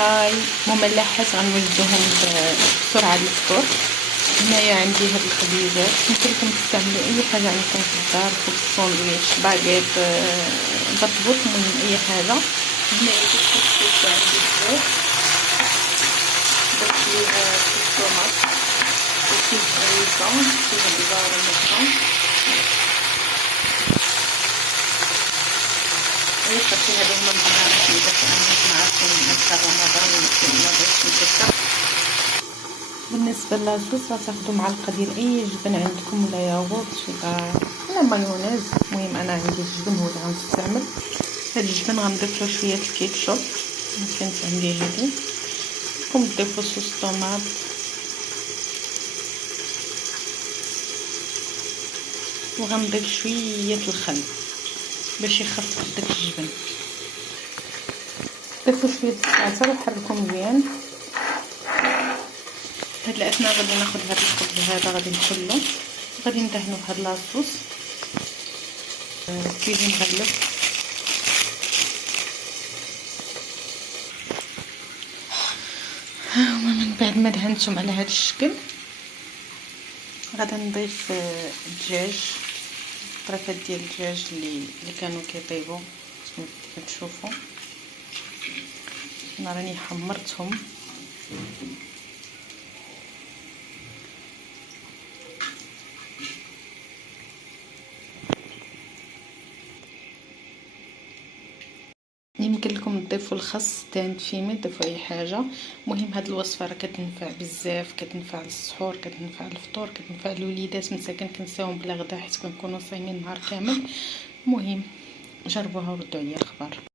هاي مملحات غنوجدوهم بسرعه للفطور. هنايا عندي هاد الخبيزات، يمكنكم تستعملوا اي حاجه عندكم في الدار، خبز ساندويتش باغيت بطبوط، المهم اي حاجه. هنايا كتكتشفوا عندي الزيت، درت فيه الطوماط وفيه الريزه فيه البزار والمرقه، صافي. هادو هما البهارات اللي درت انا، كنتم عارفين نهار رمضان ما بغيتش نكثر. بالنسبه للاصوص غتاخدوا معلقه ديال اي جبن عندكم ولا ياغورت ولا مايونيز، المهم انا عندي الجبن هو اللي غنستعمل. هاد الجبن غنضيف له شويه الكيتشوب، كانت عندي هادي. راكم تضيفوا صوص طوماط وغنضيف شويه الخل باش يخفف داك الجبن. ضيفوا شويه الزعتر وحركوا مزيان. هاد الاثناء غادي ناخذ هاد الخبز هذا غادي نخلو، غادي ندهنو بهاد لاصوص كيجي مغلف. ها هما من بعد ما دهنتهم على هاد الشكل غادي نضيف الدجاج، طريفات ديال الدجاج اللي كانوا كيطيبوا كما كتشوفوا. انا راني حمرتهم. يمكن لكم تضيفوا الخس تانت فيمي، تضيفوا اي حاجه. المهم هاد الوصفه راه كتنفع بزاف، كتنفع للسحور، كتنفع للفطور، كتنفع للوليدات مساكن كنساوهم بلا غدا حيت كنكونوا صايمين نهار كامل. المهم جربوها وردوا عليا الخبر.